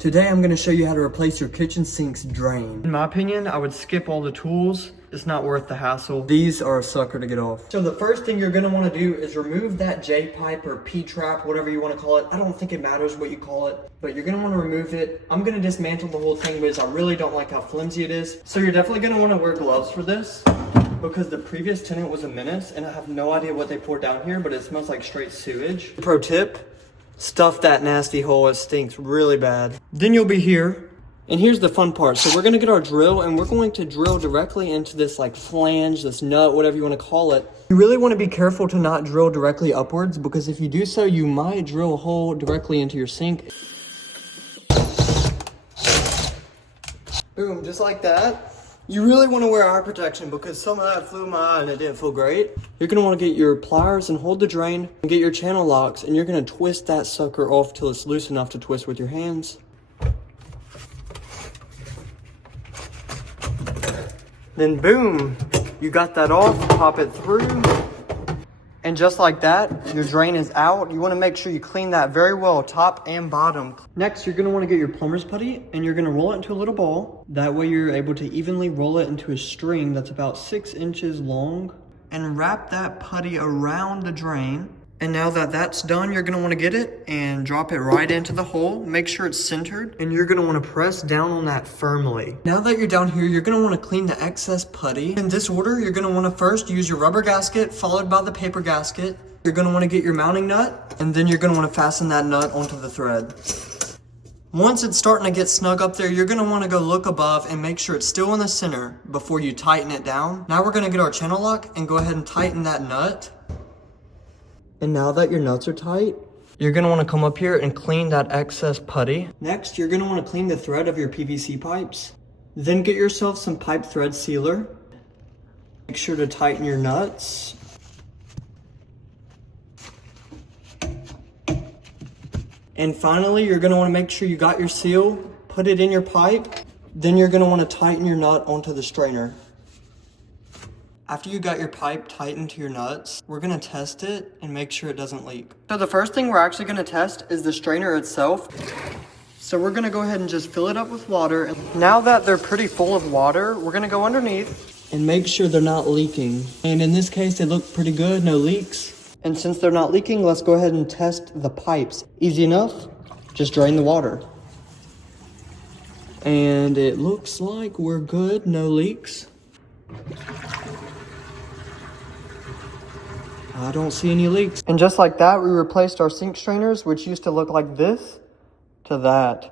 Today I'm going to show you how to replace your kitchen sink's drain. In my opinion, I would skip all the tools. It's not worth the hassle. These are a sucker to get off. So the first thing you're going to want to do is remove that J-pipe or P-trap, whatever you want to call it. I don't think it matters what you call it, but you're going to want to remove it. I'm going to dismantle the whole thing because I really don't like how flimsy it is. So you're definitely going to want to wear gloves for this because the previous tenant was a menace and I have no idea what they poured down here, but it smells like straight sewage. Pro tip, stuff that nasty hole. It stinks really bad. Then you'll be here. And here's the fun part. So we're going to get our drill and we're going to drill directly into this like flange, this nut, whatever you want to call it. You really want to be careful to not drill directly upwards because if you do so, you might drill a hole directly into your sink. Boom, just like that. You really want to wear eye protection because some of that flew in my eye and it didn't feel great. You're going to want to get your pliers and hold the drain and get your channel locks and you're going to twist that sucker off till it's loose enough to twist with your hands. Then boom, you got that off, pop it through. And just like that, your drain is out. You want to make sure you clean that very well, top and bottom. Next, you're going to want to get your plumber's putty and you're going to roll it into a little ball. That way you're able to evenly roll it into a string that's about 6 inches long. And wrap that putty around the drain. And now that that's done, you're going to want to get it and drop it right into the hole. Make sure it's centered. And you're going to want to press down on that firmly. Now that you're down here, you're going to want to clean the excess putty. In this order, you're going to want to first use your rubber gasket, followed by the paper gasket. You're going to want to get your mounting nut. And then you're going to want to fasten that nut onto the thread. Once it's starting to get snug up there, you're going to want to go look above and make sure it's still in the center before you tighten it down. Now we're going to get our channel lock and go ahead and tighten that nut. And now that your nuts are tight, you're going to want to come up here and clean that excess putty. Next, you're going to want to clean the thread of your PVC pipes. Then get yourself some pipe thread sealer. Make sure to tighten your nuts. And finally, you're going to want to make sure you got your seal, put it in your pipe. Then you're going to want to tighten your nut onto the strainer. After you got your pipe tightened to your nuts, we're going to test it and make sure it doesn't leak. So the first thing we're actually going to test is the strainer itself. So we're going to go ahead and just fill it up with water. Now that they're pretty full of water, we're going to go underneath and make sure they're not leaking. And in this case, they look pretty good, no leaks. And since they're not leaking, let's go ahead and test the pipes. Easy enough, just drain the water. And it looks like we're good, no leaks. I don't see any leaks. And just like that, we replaced our sink strainers, which used to look like this, to that.